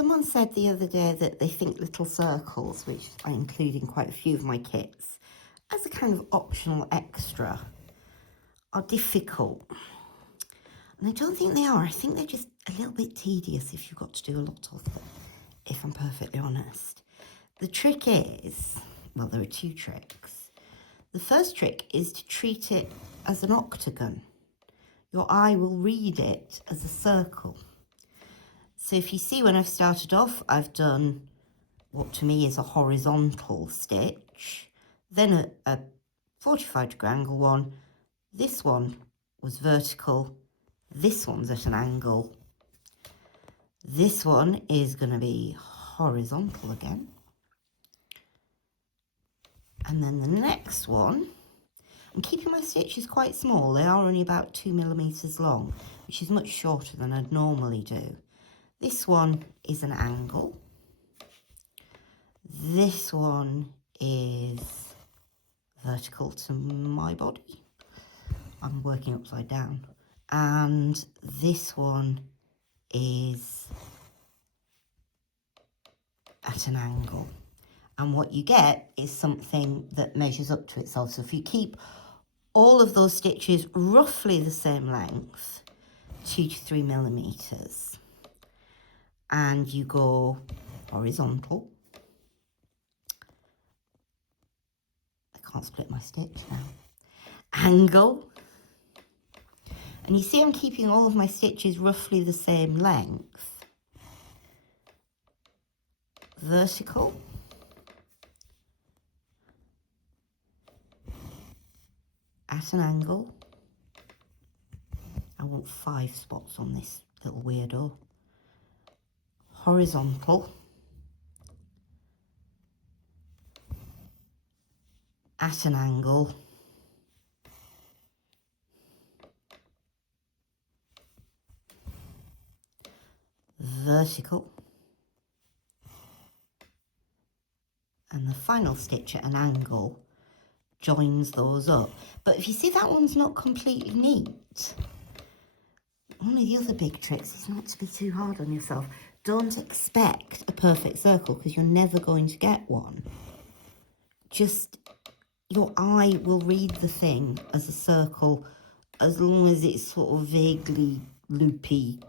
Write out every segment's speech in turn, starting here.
Someone said the other day that they think little circles, which I include in quite a few of my kits, as a kind of optional extra, are difficult. And I don't think they are. I think they're just a little bit tedious if you've got to do a lot of them, if I'm perfectly honest. The trick is, well, there are two tricks. The first trick is to treat it as an octagon. Your eye will read it as a circle. So if you see when I've started off, I've done what to me is a horizontal stitch, then a 45-degree angle one. This one was vertical. This one's at an angle. This one is going to be horizontal again. And then the next one, I'm keeping my stitches quite small. They are only about 2 millimeters long, which is much shorter than I'd normally do. This one is an angle. This one is vertical to my body. I'm working upside down. And this one is at an angle. And what you get is something that measures up to itself. So if you keep all of those stitches roughly the same length, 2 to 3 millimeters, and you go horizontal. I can't split my stitch now. Angle. And you see I'm keeping all of my stitches roughly the same length. Vertical. At an angle. I want 5 spots on this little weirdo. Horizontal. At an angle. Vertical. And the final stitch at an angle joins those up. But if you see that one's not completely neat, one of the other big tricks is not to be too hard on yourself. Don't expect a perfect circle because you're never going to get one. Just, your eye will read the thing as a circle as long as it's sort of vaguely loopy,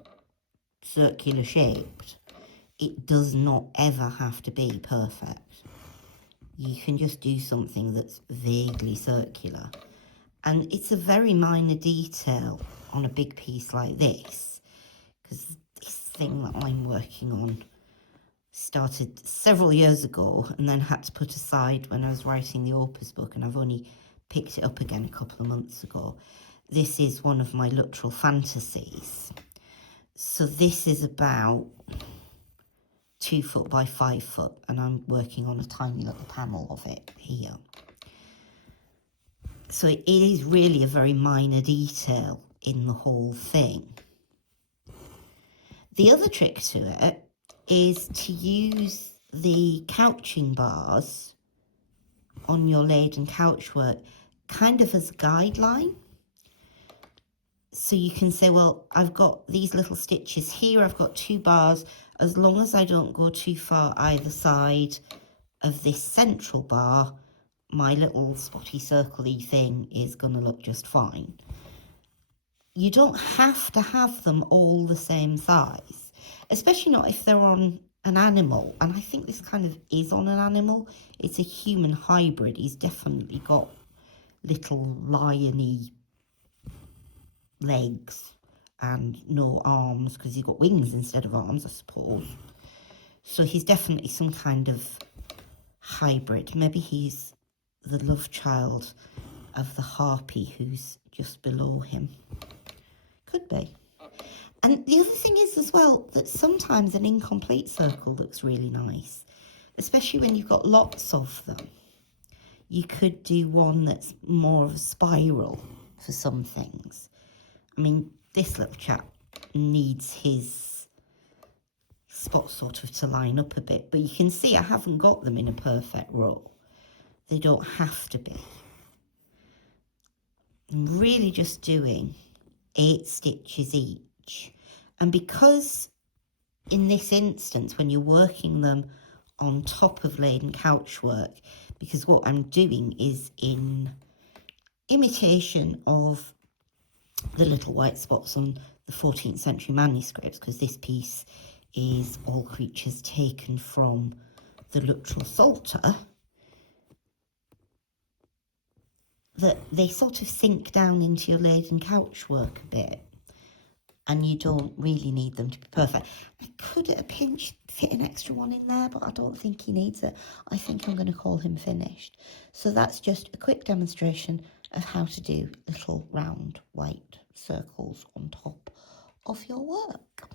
circular shaped. It does not ever have to be perfect. You can just do something that's vaguely circular. And it's a very minor detail on a big piece like this, because this thing that I'm working on started several years ago and then had to put aside when I was writing the Opus book, and I've only picked it up again a couple of months ago. This is one of my Luttrell fantasies. So this is about 2 foot by 5 foot, and I'm working on a tiny little panel of it here. So it is really a very minor detail in the whole thing. The other trick to it is to use the couching bars on your laden couch work kind of as a guideline. So you can say, well, I've got these little stitches here, I've got 2 bars. As long as I don't go too far either side of this central bar, my little spotty circle-y thing is going to look just fine. You don't have to have them all the same size, especially not if they're on an animal. And I think this kind of is on an animal. It's a human hybrid. He's definitely got little lion-y legs and no arms, because he's got wings instead of arms, I suppose. So he's definitely some kind of hybrid. Maybe he's the love child of the harpy who's just below him. Could be. And the other thing is as well that sometimes an incomplete circle looks really nice, especially when you've got lots of them. You could do one that's more of a spiral for some things. I mean, this little chap needs his spots sort of to line up a bit, but you can see I haven't got them in a perfect row. They don't have to be. I'm really just doing 8 stitches each. And because in this instance, when you're working them on top of laden couch work, because what I'm doing is in imitation of the little white spots on the 14th century manuscripts, because this piece is all creatures taken from the Luttrell Psalter, that they sort of sink down into your laden couch work a bit, and you don't really need them to be perfect. I could at a pinch fit an extra one in there, but I don't think he needs it. I think I'm going to call him finished. So that's just a quick demonstration of how to do little round white circles on top of your work.